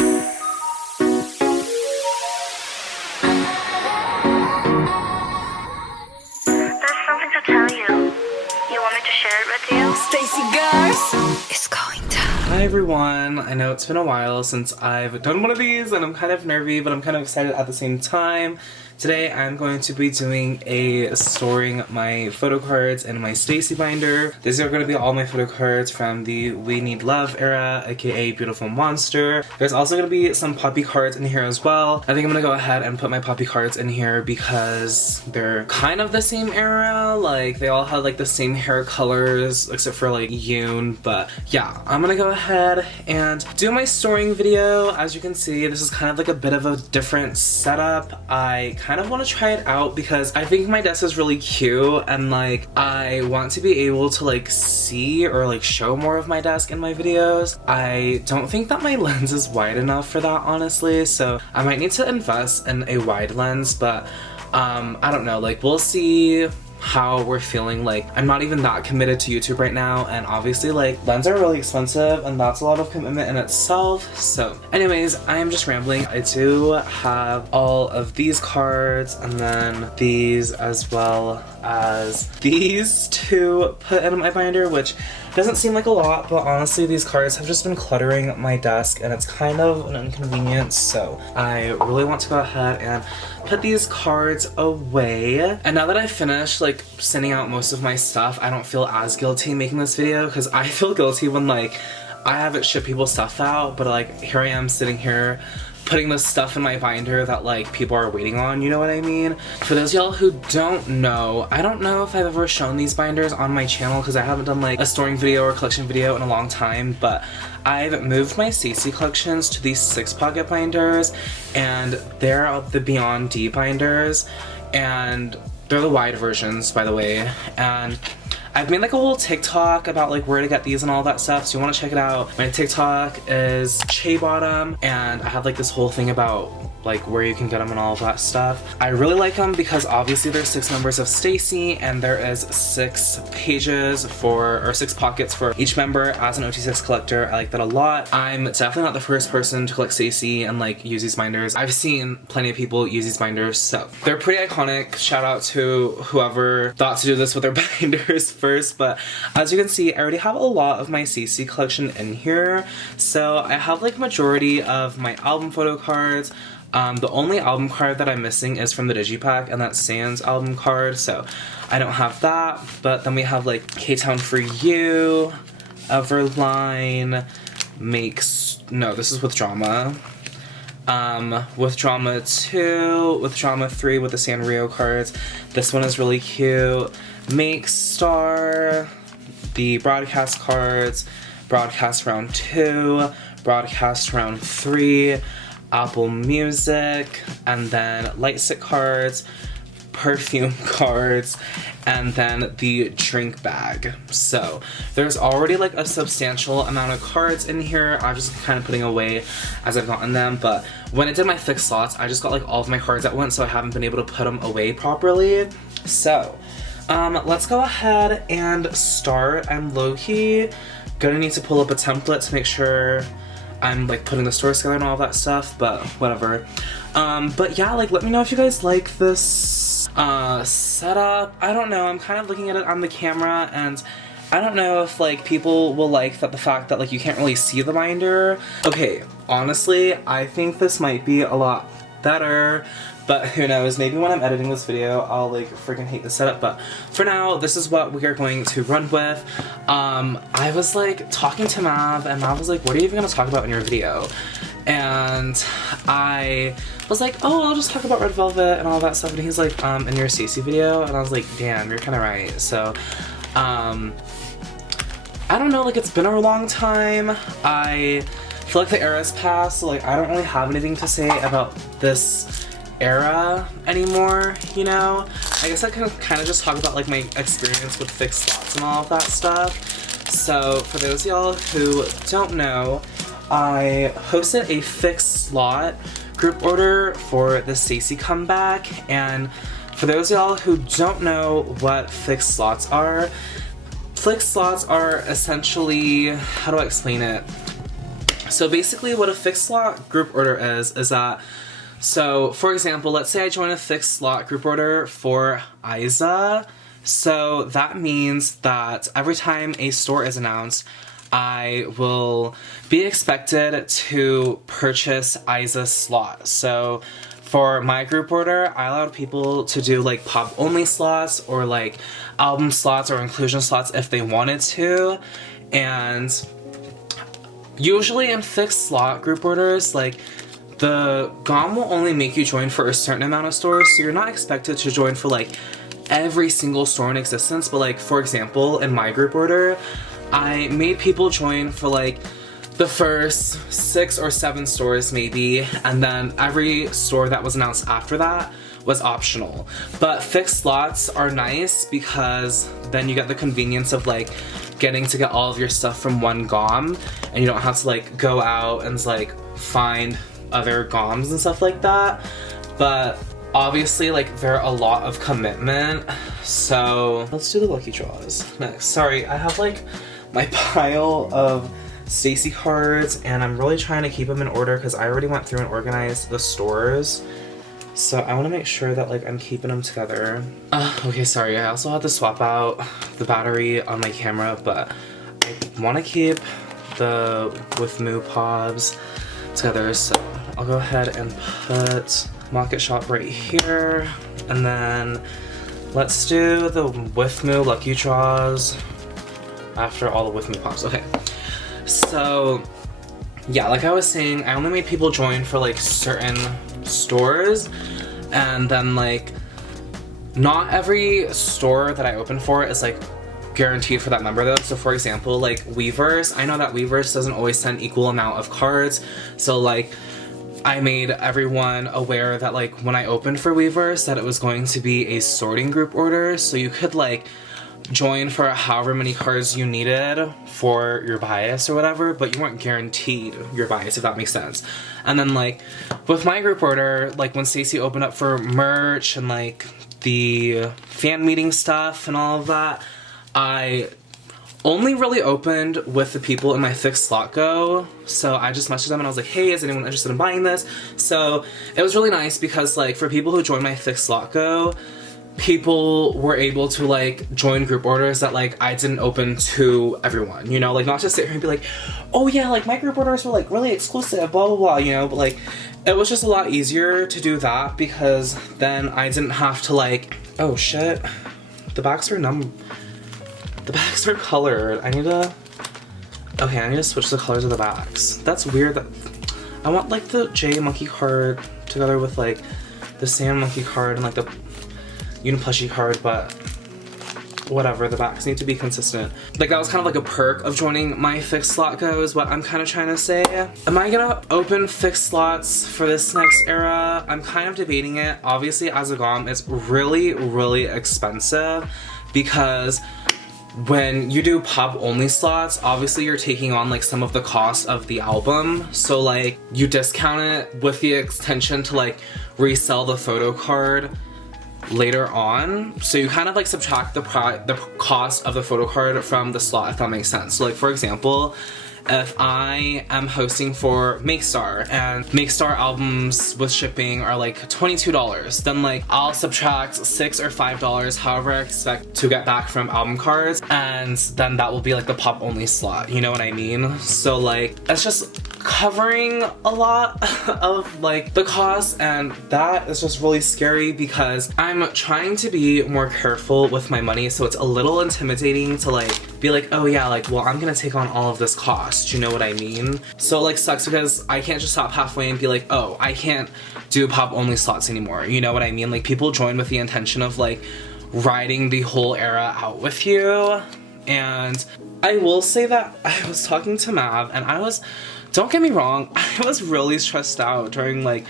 something to tell you. You want me to share it with you? Stayc girls, it's going down. Hi everyone, I know it's been a while since I've done one of these and I'm kind of nervy, but I'm kind of excited at the same time. Today I'm going to be doing a storing my photo cards in my stayc binder. These are going to be all my photo cards from the We Need Love era, aka Beautiful Monster. There's also going to be some puppy cards in here as well. I think I'm going to go ahead and put my puppy cards in here because they're kind of the same era. Like, they all have like the same hair colors except for like Yoon. But yeah, I'm going to go ahead and do my storing video. As you can see, this is kind of like a bit of a different setup. I kind of want to try it out because I think my desk is really cute and like I want to be able to like see or like show more of my desk in my videos. I don't think that my lens is wide enough for that, honestly, so I might need to invest in a wide lens, but I don't know, like we'll see how we're feeling. Like, I'm not even that committed to YouTube right now, and obviously like lenses are really expensive and that's a lot of commitment in itself. So anyways, I am just rambling. I do have all of these cards and then these as well as these to put in my binder, which doesn't seem like a lot, but honestly these cards have just been cluttering my desk and it's kind of an inconvenience, so I really want to go ahead and put these cards away. And now that I've finished like sending out most of my stuff, I don't feel as guilty making this video, because I feel guilty when like I haven't shipped people's stuff out, but like here I am sitting here putting this stuff in my binder that like people are waiting on, you know what I mean? For those y'all who don't know, I don't know if I've ever shown these binders on my channel because I haven't done like a storing video or collection video in a long time, but I've moved my stayc collections to these 6-pocket binders, and they're the Beyond D binders, and they're the wide versions, by the way, and I've made like a whole TikTok about like where to get these and all that stuff, so you want to check it out. My TikTok is Che Bottom, and I have like this whole thing about like where you can get them and all of that stuff. I really like them because obviously there's 6 members of stayc and there is 6 pages for, or 6 pockets for each member. As an OT6 collector, I like that a lot. I'm definitely not the first person to collect stayc and like use these binders. I've seen plenty of people use these binders, so they're pretty iconic. Shout out to whoever thought to do this with their binders first, but as you can see, I already have a lot of my stayc collection in here. So I have like majority of my album photo cards. The only album card that I'm missing is from the digipack, and that's Sans album card, so I don't have that. But then we have like K-Town For You, Everline, this is With Drama. With Drama 2, With Drama 3 with the Sanrio cards. This one is really cute. Make Star, the broadcast cards, broadcast round 2, broadcast round 3, Apple Music, and then light stick cards, perfume cards, and then the drink bag. So there's already like a substantial amount of cards in here. I'm just kind of putting away as I've gotten them, but when I did my fixed slots, I just got like all of my cards at once, so I haven't been able to put them away properly. So let's go ahead and start. I'm low-key gonna need to pull up a template to make sure I'm like putting the stories together and all that stuff, but whatever. But yeah, like let me know if you guys like this setup. I don't know, I'm kind of looking at it on the camera and I don't know if like people will like the fact that like you can't really see the binder. Okay, honestly, I think this might be a lot better, but who knows, maybe when I'm editing this video I'll like freaking hate the setup, but for now this is what we are going to run with. I was like talking to Mav and Mav was like, what are you even gonna talk about in your video? And I was like, oh, I'll just talk about Red Velvet and all that stuff, and he's like, in your stayc video, and I was like, damn, you're kinda right. So I don't know, like it's been a long time. I feel like the era's passed, so like I don't really have anything to say about this era anymore, you know? I guess I can kind of just talk about like my experience with fixed slots and all of that stuff. So for those of y'all who don't know, I hosted a fixed slot group order for the stayc comeback, and for those of y'all who don't know what fixed slots are essentially, how do I explain it? So basically what a fixed slot group order is that, so for example, let's say I join a fixed slot group order for Isa. So that means that every time a store is announced, I will be expected to purchase Isa's slot. So for my group order, I allowed people to do like pop only slots or like album slots or inclusion slots if they wanted to. And usually in fixed slot group orders, like the GOM will only make you join for a certain amount of stores, so you're not expected to join for like every single store in existence. But like, for example, in my group order, I made people join for like the first 6 or 7 stores maybe, and then every store that was announced after that was optional. But fixed slots are nice because then you get the convenience of like getting to get all of your stuff from one GOM, and you don't have to like go out and like find other GOMs and stuff like that. But obviously like they're a lot of commitment, so let's do the lucky draws next. Sorry, I have like my pile of stayc cards and I'm really trying to keep them in order because I already went through and organized the stores, so I want to make sure that like I'm keeping them together. Okay, sorry, I also had to swap out the battery on my camera, but I want to keep the with Moo Pobs together, so I'll go ahead and put Market Shop right here, and then let's do the with Moo lucky draws after all the with Moo Pops. Okay, so yeah, like I was saying, I only made people join for like certain stores, and then like not every store that I open for is like guaranteed for that number though. So for example, like Weverse, I know that Weverse doesn't always send equal amount of cards, so like I made everyone aware that like when I opened for Weverse that it was going to be a sorting group order, so you could like join for however many cards you needed for your bias or whatever, but you weren't guaranteed your bias, if that makes sense. And then like with my group order, like when Stacey opened up for merch and like the fan meeting stuff and all of that, I only really opened with the people in my fixed slot go. So I just messaged them and I was like, hey, is anyone interested in buying this? So it was really nice because like for people who joined my fixed slot go, people were able to like join group orders that like I didn't open to everyone, you know, like not just sit here and be like, oh yeah, like my group orders were like really exclusive, blah blah blah, you know, but like it was just a lot easier to do that because then I didn't have to like, oh shit, the backs are the backs are colored. I need to switch the colors of the backs. That's weird. That I want like the J monkey card together with like the Sand monkey card and like the Uniplushie card, but whatever, the backs need to be consistent. Like that was kind of like a perk of joining my fixed slot go is what I'm kind of trying to say. Am I gonna open fixed slots for this next era? I'm kind of debating it. Obviously as a GOM, it's really, really expensive because when you do pop only slots, obviously you're taking on like some of the cost of the album, so like you discount it with the intention to like resell the photo card later on, so you kind of like subtract the cost of the photo card from the slot, if that makes sense. So like for example, if I am hosting for Makestar and Makestar albums with shipping are like $22, then like I'll subtract $6 or $5 however I expect to get back from album cards, and then that will be like the pop only slot, you know what I mean? So like it's just covering a lot of like the cost, and that is just really scary because I'm trying to be more careful with my money, so it's a little intimidating to like be like, oh yeah, like well I'm gonna take on all of this cost, you know what I mean? So it like sucks because I can't just stop halfway and be like, oh I can't do pop only slots anymore, you know what I mean? Like people join with the intention of like riding the whole era out with you. And I will say that I was talking to Mav and don't get me wrong, I was really stressed out during like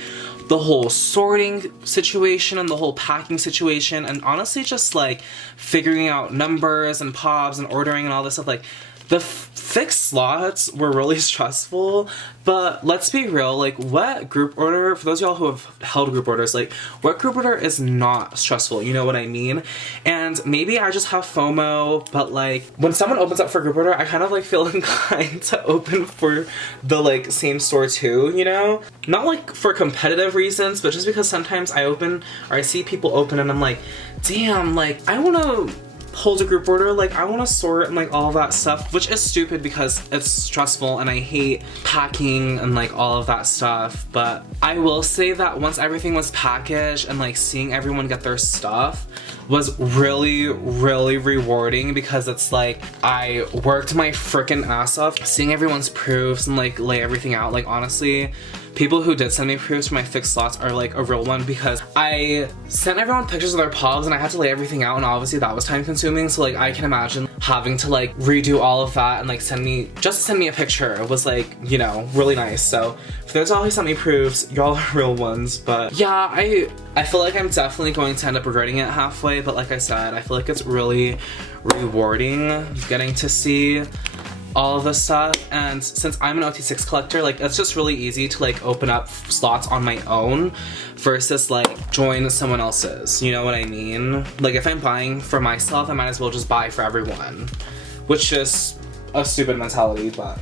the whole sorting situation and the whole packing situation, and honestly just like figuring out numbers and pops and ordering and all this stuff. Like The fixed slots were really stressful, but let's be real, like, what group order, for those of y'all who have held group orders, like, what group order is not stressful, you know what I mean? And maybe I just have FOMO, but like, when someone opens up for group order, I kind of like feel inclined to open for the like same store too, you know? Not like for competitive reasons, but just because sometimes I open, or I see people open and I'm like, damn, like, I wanna hold a group order, like I want to sort and like all of that stuff, which is stupid because it's stressful and I hate packing and like all of that stuff. But I will say that once everything was packaged and like seeing everyone get their stuff was really, really rewarding, because it's like I worked my freaking ass off seeing everyone's proofs and like lay everything out. Like honestly, people who did send me proofs for my fixed slots are like a real one, because I sent everyone pictures of their pubs and I had to lay everything out, and obviously that was time consuming. So like I can imagine having to like redo all of that and like send me a picture. It was like, you know, really nice. So for those all who sent me proofs, y'all are real ones. But yeah, I feel like I'm definitely going to end up regretting it halfway, but like I said, I feel like it's really rewarding getting to see all of this stuff. And since I'm an OT6 collector, like it's just really easy to like open up slots on my own versus like join someone else's, you know what I mean? Like if I'm buying for myself, I might as well just buy for everyone, which is a stupid mentality, but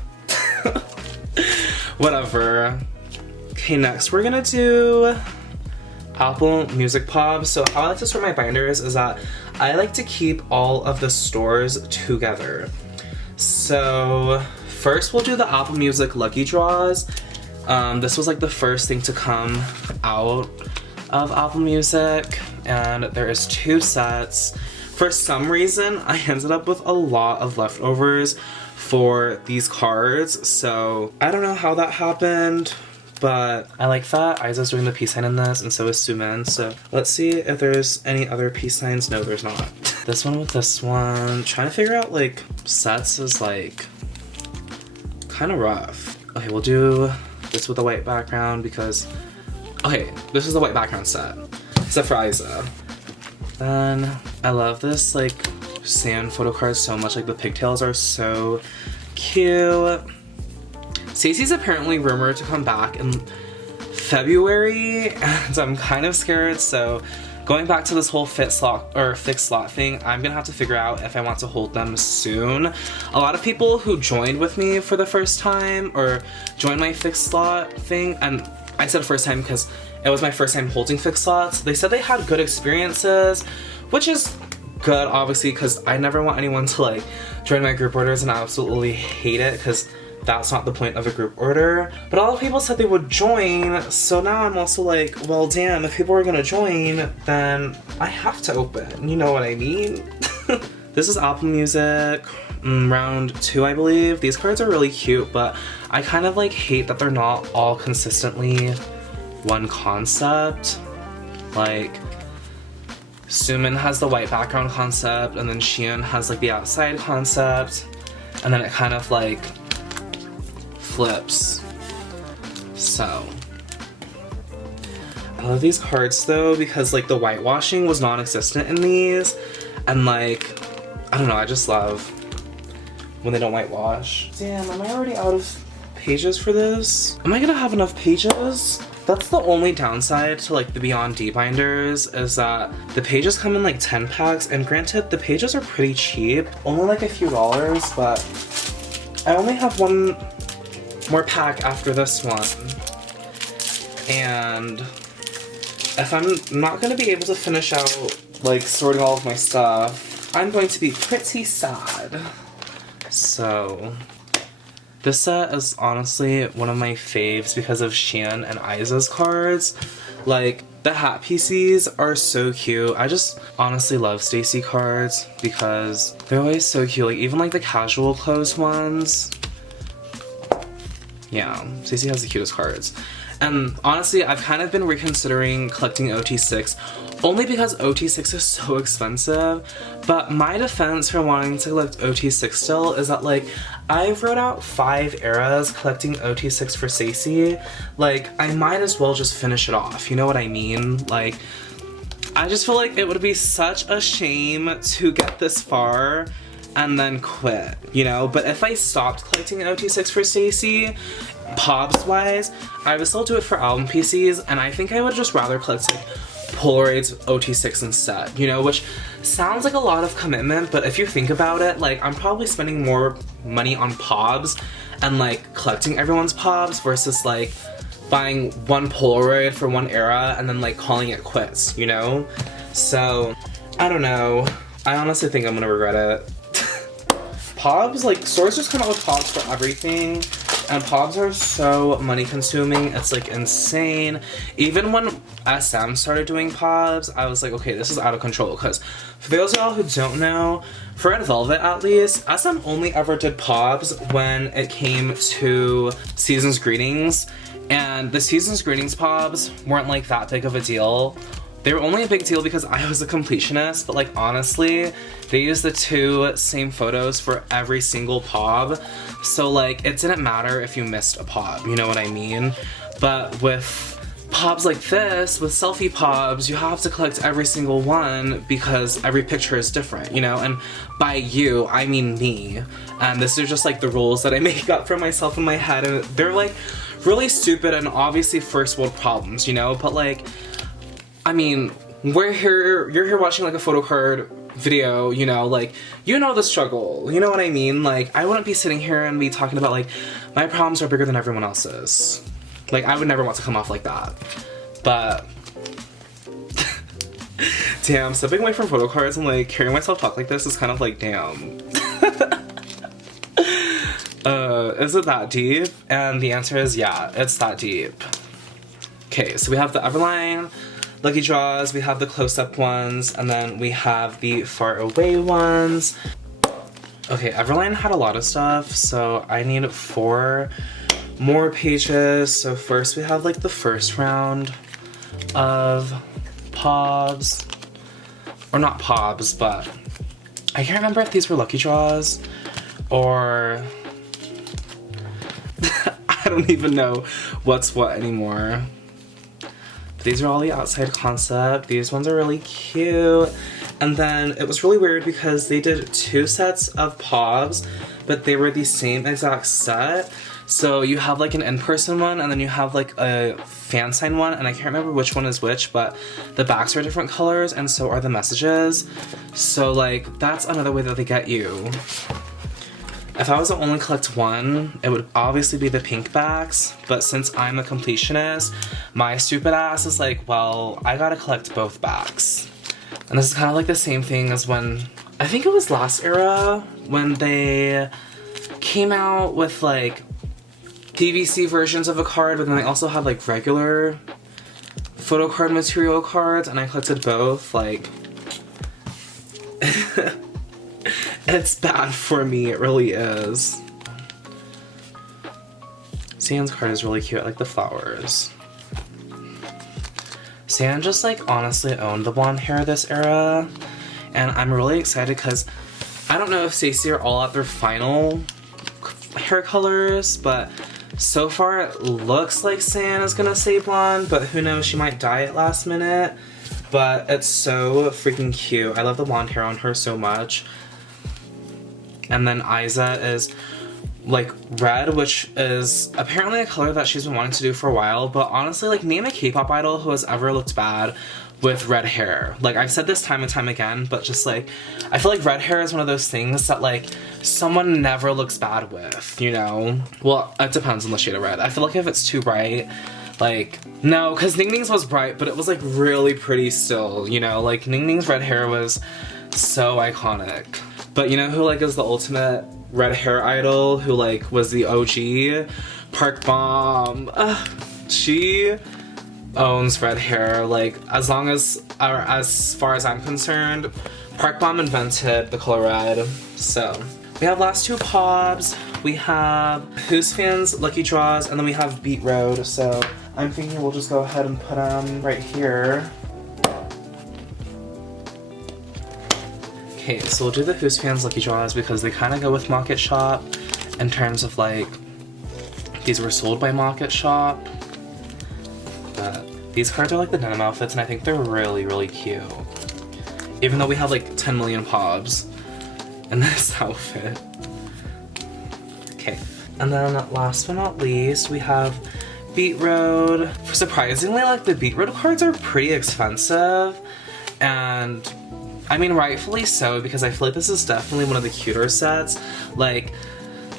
whatever. Okay, next we're gonna do Apple Music Pop. So how I like to sort my binders is that I like to keep all of the stores together. So first we'll do the Apple Music Lucky Draws. This was like the first thing to come out of Apple Music, and there is 2 sets. For some reason, I ended up with a lot of leftovers for these cards, so I don't know how that happened, but I like that. Isa's doing the peace sign in this, and so is Sumin. So let's see if there's any other peace signs. No, there's not. This one with this one. Trying to figure out like sets is like kind of rough. Okay, we'll do this with a white background because, okay, this is a white background set, except for Isa. Then I love this like sand photo card so much. Like the pigtails are so cute. stayc's apparently rumored to come back in February, and I'm kind of scared. So going back to this whole fixed slot thing, I'm gonna have to figure out if I want to hold them soon. A lot of people who joined with me for the first time or joined my fixed slot thing, and I said first time because it was my first time holding fixed slots, they said they had good experiences, which is good obviously, because I never want anyone to like join my group orders and I absolutely hate it, because that's not the point of a group order. But a lot of people said they would join, so now I'm also like, well damn, if people are gonna join, then I have to open, you know what I mean? This is Apple Music, round 2 I believe. These cards are really cute, but I kind of like hate that they're not all consistently one concept. Like Sumin has the white background concept, and then Xian has like the outside concept, and then it kind of like flips. So I love these cards though, because like the whitewashing was non-existent in these, and like I don't know, I just love when they don't whitewash. Damn, am I already out of pages for this? Am I gonna have enough pages? That's the only downside to like the Beyond D binders, is that the pages come in like 10 packs, and granted the pages are pretty cheap, only like a few dollars, but I only have one more pack after this one, and if I'm not gonna be able to finish out like sorting all of my stuff, I'm going to be pretty sad. So this set is honestly one of my faves because of Xian and Isa's cards. Like the hat pieces are so cute. I just honestly love stayc cards because they're always so cute. Like even like the casual clothes ones. Yeah, stayc has the cutest cards. And honestly, I've kind of been reconsidering collecting OT6 only because OT6 is so expensive. But my defense for wanting to collect OT6 still is that like I've wrote out 5 eras collecting OT6 for stayc. Like I might as well just finish it off, you know what I mean? Like I just feel like it would be such a shame to get this far and then quit, you know? But if I stopped collecting OT6 for stayc, Pobs wise, I would still do it for album PCs, and I think I would just rather collect like Polaroids OT6 instead, you know, which sounds like a lot of commitment, but if you think about it, like I'm probably spending more money on Pobs and like collecting everyone's Pobs versus like buying one Polaroid for one era and then like calling it quits, you know? So, I don't know. I honestly think I'm gonna regret it. Pobs, like, stores just come out with Pobs for everything, and Pobs are so money consuming, it's like insane. Even when SM started doing Pobs, I was like, okay, this is out of control, because for those of y'all who don't know, for Red Velvet at least, SM only ever did Pobs when it came to Season's Greetings, and the Season's Greetings Pobs weren't like that big of a deal. They were only a big deal because I was a completionist, but like honestly, they used the 2 same photos for every single Pob, so like it didn't matter if you missed a Pob, you know what I mean? But with Pobs like this, with selfie Pobs, you have to collect every single one because every picture is different, you know? And by you, I mean me. And this is just like the rules that I make up for myself in my head, and they're like really stupid and obviously first world problems, you know? But like, I mean, you're here watching like a photo card video, you know, like, you know the struggle, you know what I mean? Like, I wouldn't be sitting here and be talking about like, my problems are bigger than everyone else's. Like, I would never want to come off like that. But, damn, stepping away from photo cards and like hearing myself talk like this is kind of like, damn. Is it that deep? And the answer is yeah, it's that deep. Okay, so we have the Everline Lucky Draws, we have the close-up ones, and then we have the far away ones. Okay, Everline had a lot of stuff, so I need 4 more pages. So first we have like the first round of Pobs, or not Pobs, but I can't remember if these were Lucky Draws or I don't even know what's what anymore. These are all the outside concept. These ones are really cute. And then it was really weird because they did 2 sets of Pobs, but they were the same exact set. So you have like an in-person one and then you have like a fan sign one, and I can't remember which one is which, but the backs are different colors and so are the messages. So like, that's another way that they get you. If I was to only collect one, it would obviously be the pink backs, but since I'm a completionist, my stupid ass is like, well, I gotta collect both backs. And this is kind of like the same thing as when, I think it was last era, when they came out with like PVC versions of a card, but then they also had like regular photo card material cards, and I collected both, like... It's bad for me, it really is. San's card is really cute, I like the flowers. San just like honestly owned the blonde hair this era, and I'm really excited because I don't know if stayc are all at their final hair colors, but so far it looks like San is gonna stay blonde, but who knows, she might dye it last minute. But it's so freaking cute. I love the blonde hair on her so much. And then Isa is like red, which is apparently a color that she's been wanting to do for a while, but honestly, like, name a K-pop idol who has ever looked bad with red hair. Like, I've said this time and time again, but just like, I feel like red hair is one of those things that like someone never looks bad with, you know? Well, it depends on the shade of red. I feel like if it's too bright, like, no, because Ning Ning's was bright, but it was like really pretty still, you know? Like, Ning Ning's red hair was so iconic. But you know who like is the ultimate red hair idol, who like was the OG? Park Bom. She owns red hair. Like, as long as, or as far as I'm concerned, Park Bom invented the color red. So we have last 2 Pobs. We have Who's Fans Lucky Draws, and then we have Beat Road. So I'm thinking we'll just go ahead and put them right here. Okay, so we'll do the Who's Fans Lucky Draws because they kind of go with Market Shop in terms of like, these were sold by Market Shop. But these cards are like the denim outfits, and I think they're really, really cute. Even though we have like 10 million Pobs. in this outfit. Okay, and then last but not least, we have Beat Road. Surprisingly, like the Beat Road cards are pretty expensive, and I mean rightfully so, because I feel like this is definitely one of the cuter sets. Like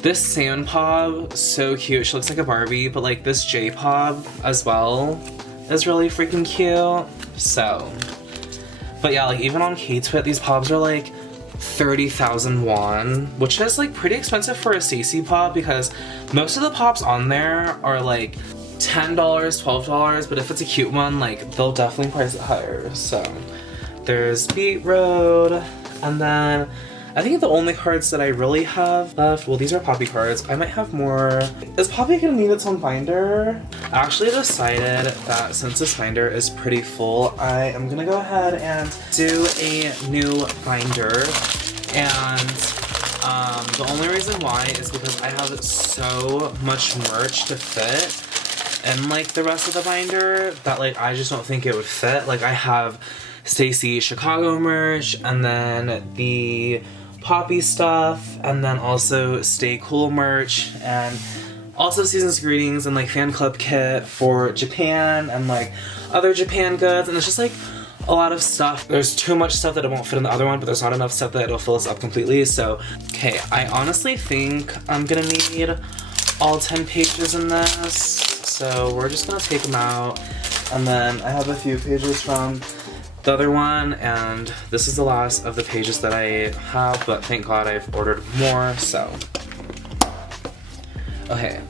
this Sand Pob, so cute. She looks like a Barbie, but like this J Pob as well is really freaking cute. So, but yeah, like even on K-Twit, these Pobs are like 30,000 won, which is like pretty expensive for a stayc Pob, because most of the Pops on there are like $10, $12, but if it's a cute one, like they'll definitely price it higher. So there's Beat Road, and then I think the only cards that I really have left, well, these are Poppy cards. I might have more. Is Poppy gonna need its own binder? I actually decided that since this binder is pretty full, I am gonna go ahead and do a new binder. And the only reason why is because I have so much merch to fit and like the rest of the binder that like I just don't think it would fit. Like I have stayc Chicago merch, and then the Poppy stuff, and then also Stay Cool merch, and also Season's Greetings and like fan club kit for Japan and like other Japan goods, and it's just like a lot of stuff. There's too much stuff that it won't fit in the other one, but there's not enough stuff that it'll fill us up completely. So, okay, I honestly think I'm gonna need all 10 pages in this, so we're just gonna take them out, and then I have a few pages from the other one, and this is the last of the pages that I have, but thank God I've ordered more, so. Okay,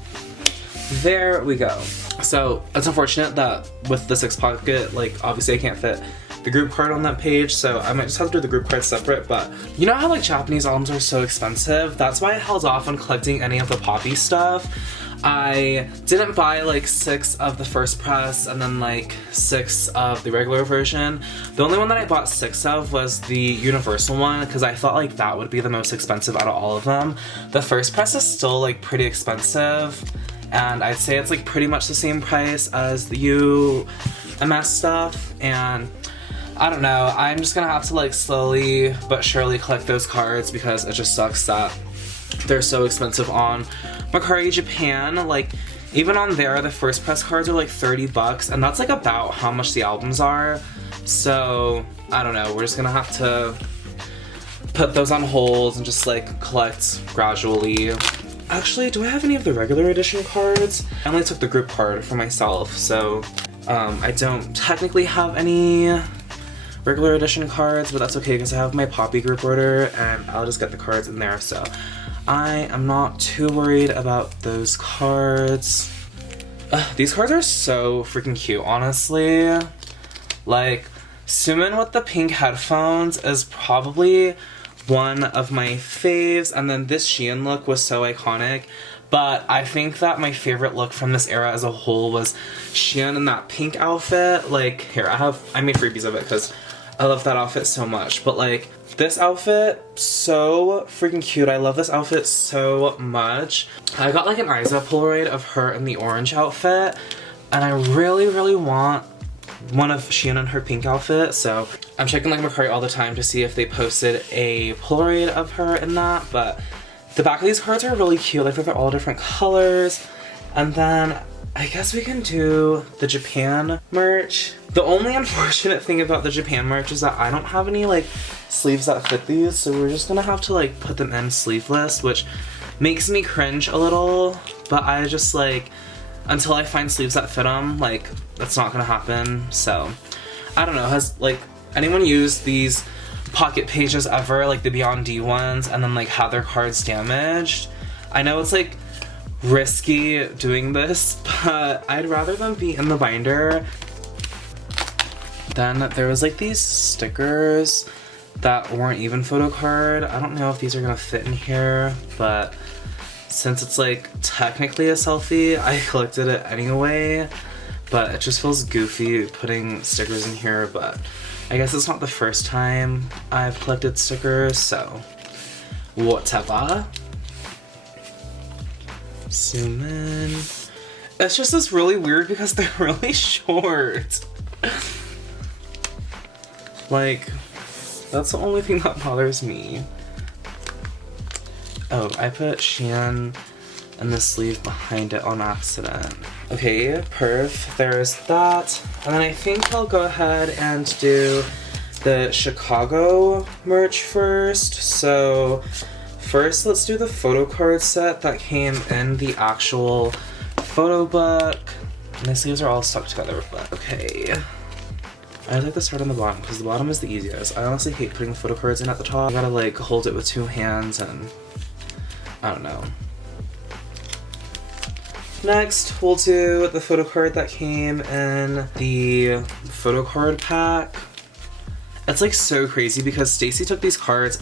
there we go. So it's unfortunate that with the 6 pocket, like obviously I can't fit the group card on that page, so I might just have to do the group card separate. But you know how like Japanese albums are so expensive? That's why I held off on collecting any of the Poppy stuff. I didn't buy like 6 of the first press and then like 6 of the regular version. The only one that I bought 6 of was the Universal one, because I thought like that would be the most expensive out of all of them. The first press is still like pretty expensive, and I'd say it's like pretty much the same price as the UMS stuff, and I don't know, I'm just gonna have to like slowly but surely collect those cards, because it just sucks that they're so expensive on Mercari Japan. Like even on there, the first press cards are like $30, and that's like about how much the albums are. So I don't know, we're just gonna have to put those on hold and just like collect gradually. Actually, do I have any of the regular edition cards? I only took the group card for myself, so I don't technically have any regular edition cards, but that's okay because I have my Poppy group order and I'll just get the cards in there, so I am not too worried about those cards. These cards are so freaking cute, honestly. Like, Sumin with the pink headphones is probably one of my faves, and then this Shein look was so iconic. But I think that my favorite look from this era as a whole was Shein in that pink outfit. Like, here, I made freebies of it because I love that outfit so much. But like, this outfit, so freaking cute. I love this outfit so much. I got like an Isa Polaroid of her in the orange outfit, and I really, really want one of Shein in her pink outfit, so I'm checking like Mercari all the time to see if they posted a Polaroid of her in that. But the back of these cards are really cute, like they're all different colors. And then I guess we can do the Japan merch. The only unfortunate thing about the Japan merch is that I don't have any like sleeves that fit these, so we're just gonna have to like put them in sleeveless, which makes me cringe a little, but I just like, until I find sleeves that fit them, like, that's not gonna happen. So I don't know, has like anyone used these pocket pages ever, like the Beyond D ones, and then like had their cards damaged? I know it's like risky doing this, but I'd rather them be in the binder. Then there was like these stickers that weren't even photo card. I don't know if these are gonna fit in here, but since it's like technically a selfie, I collected it anyway. But it just feels goofy putting stickers in here, but I guess it's not the first time I've collected stickers, so whatever. Zoom in. It's just this really weird because they're really short. Like, that's the only thing that bothers me. Oh, I put Shein in the sleeve behind it on accident. Okay, perf. There's that. And then I think I'll go ahead and do the Chicago merch first. So first, let's do the photo card set that came in the actual photo book. And the sleeves are all stuck together, but okay. I like to start on the bottom because the bottom is the easiest. I honestly hate putting the photo cards in at the top. You gotta like hold it with 2 hands and I don't know. Next, we'll do the photo card that came in the photo card pack. It's like so crazy because Stacey took these cards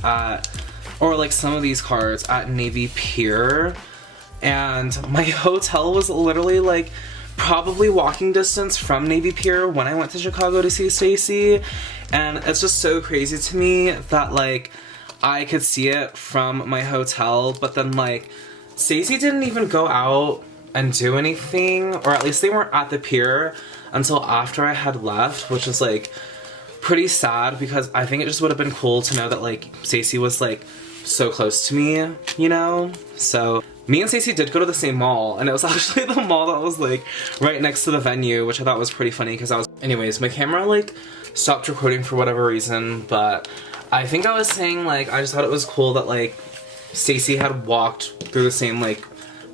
or like some of these cards at Navy Pier, and my hotel was literally like probably walking distance from Navy Pier when I went to Chicago to see Stacey, and it's just so crazy to me that like I could see it from my hotel, but then like Stacey didn't even go out and do anything, or at least they weren't at the pier until after I had left, which is like pretty sad because I think it just would have been cool to know that like Stacey was like so close to me, you know? So me and Stacey did go to the same mall, and it was actually the mall that was like right next to the venue, which I thought was pretty funny because anyways, my camera like stopped recording for whatever reason, but I think I was saying like I just thought it was cool that like Stacey had walked through the same like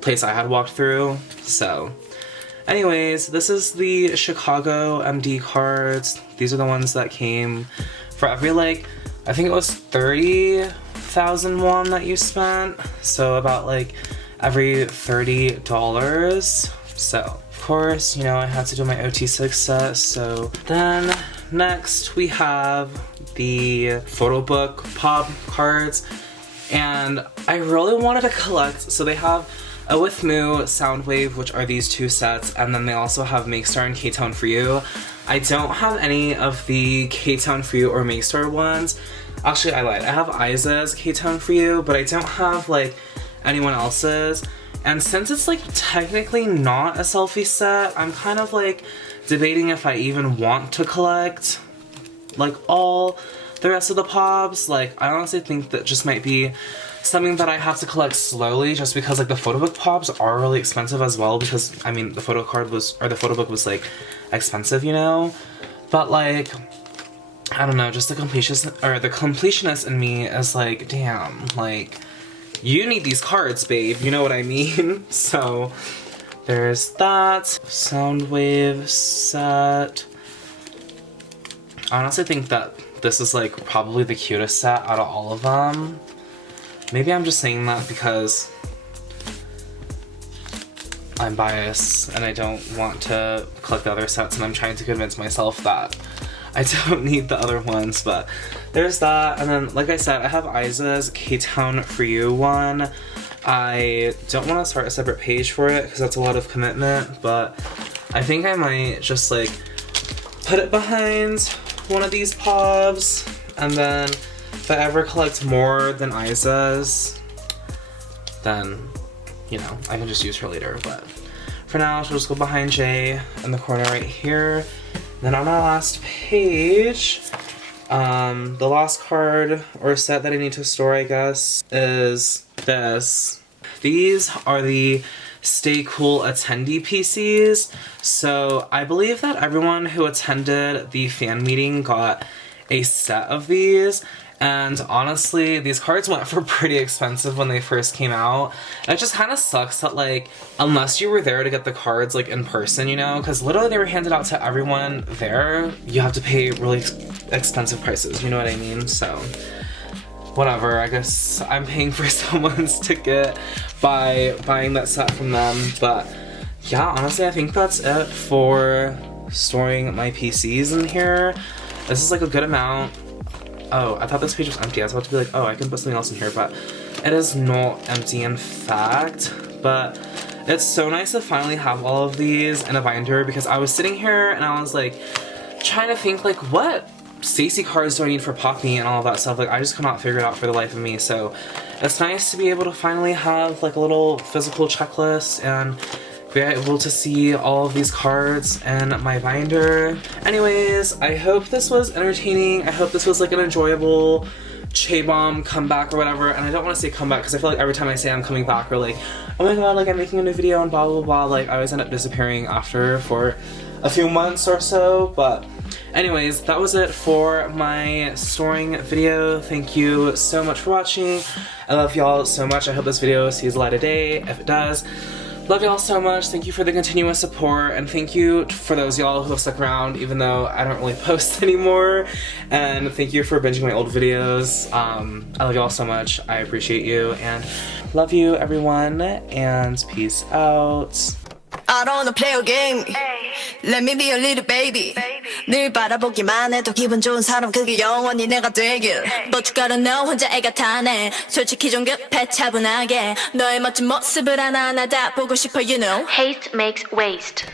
place I had walked through. So anyways, this is the Chicago MD cards. These are the ones that came for every like, I think it was 30,000 won that you spent. So about like every $30. So of course, you know, I had to do my OT6 set. So then next we have the photo book pop cards, and I really wanted to collect, so they have a With Moo, Soundwave, which are these 2 sets, and then they also have Make Star and K-Town For You. I don't have any of the K-Town For You or Make Star ones. Actually, I lied. I have Isa's K-Town For You, but I don't have like anyone else's. And since it's like technically not a selfie set, I'm kind of like debating if I even want to collect like all the rest of the pops. Like, I honestly think that just might be something that I have to collect slowly, just because like the photo book pops are really expensive as well, because I mean the photo book was like expensive, you know? But like, I don't know, just the completionist in me is like, damn, like you need these cards, babe, you know what I mean? So there's that Soundwave set. I honestly think that this is like probably the cutest set out of all of them. Maybe I'm just saying that because I'm biased and I don't want to collect the other sets, and I'm trying to convince myself that I don't need the other ones, but there's that. And then, like I said, I have Isa's K-Town For You one. I don't want to start a separate page for it because that's a lot of commitment, but I think I might just like put it behind one of these pobs, and then if I ever collect more than Isa's, then, you know, I can just use her later. But for now, she'll just go behind Jay in the corner right here. Then on my last page, the last card or set that I need to store, I guess, is this. These are the Stay Cool attendee PCs. So I believe that everyone who attended the fan meeting got a set of these. And honestly, these cards went for pretty expensive when they first came out. And it just kind of sucks that, like, unless you were there to get the cards, like, in person, you know? Because literally they were handed out to everyone there. You have to pay really expensive prices, you know what I mean? So, whatever, I guess I'm paying for someone's ticket by buying that set from them. But, yeah, honestly, I think that's it for storing my PCs in here. This is, like, a good amount. Oh, I thought this page was empty. I was about to be like, oh, I can put something else in here, but it is not empty in fact. But it's so nice to finally have all of these in a binder, because I was sitting here and I was like trying to think like, what Stacey cards do I need for Poppy and all of that stuff. Like, I just could not figure it out for the life of me. So it's nice to be able to finally have like a little physical checklist and be able to see all of these cards in my binder. Anyways, I hope this was entertaining. I hope this was like an enjoyable Che-bomb comeback or whatever, and I don't want to say comeback because I feel like every time I say I'm coming back or like, oh my god, like I'm making a new video and blah blah blah, like I always end up disappearing after for a few months or so. But anyways, that was it for my storing video. Thank you so much for watching. I love y'all so much. I hope this video sees the light of day. If it does, love y'all so much. Thank you for the continuous support, and thank you for those y'all who have stuck around even though I don't really post anymore. And thank you for binging my old videos. I love y'all so much. I appreciate you and love you everyone, and peace out. I don't wanna play a game. Let me be a little baby. 늘 바라보기만 해도 기분 좋은 사람 그게 영원히 내가 되길. But you gotta know 혼자 애가 타네. 솔직히 좀 급해 차분하게. 너의 멋진 모습을 하나하나 다 보고 싶어 you know. Haste makes waste.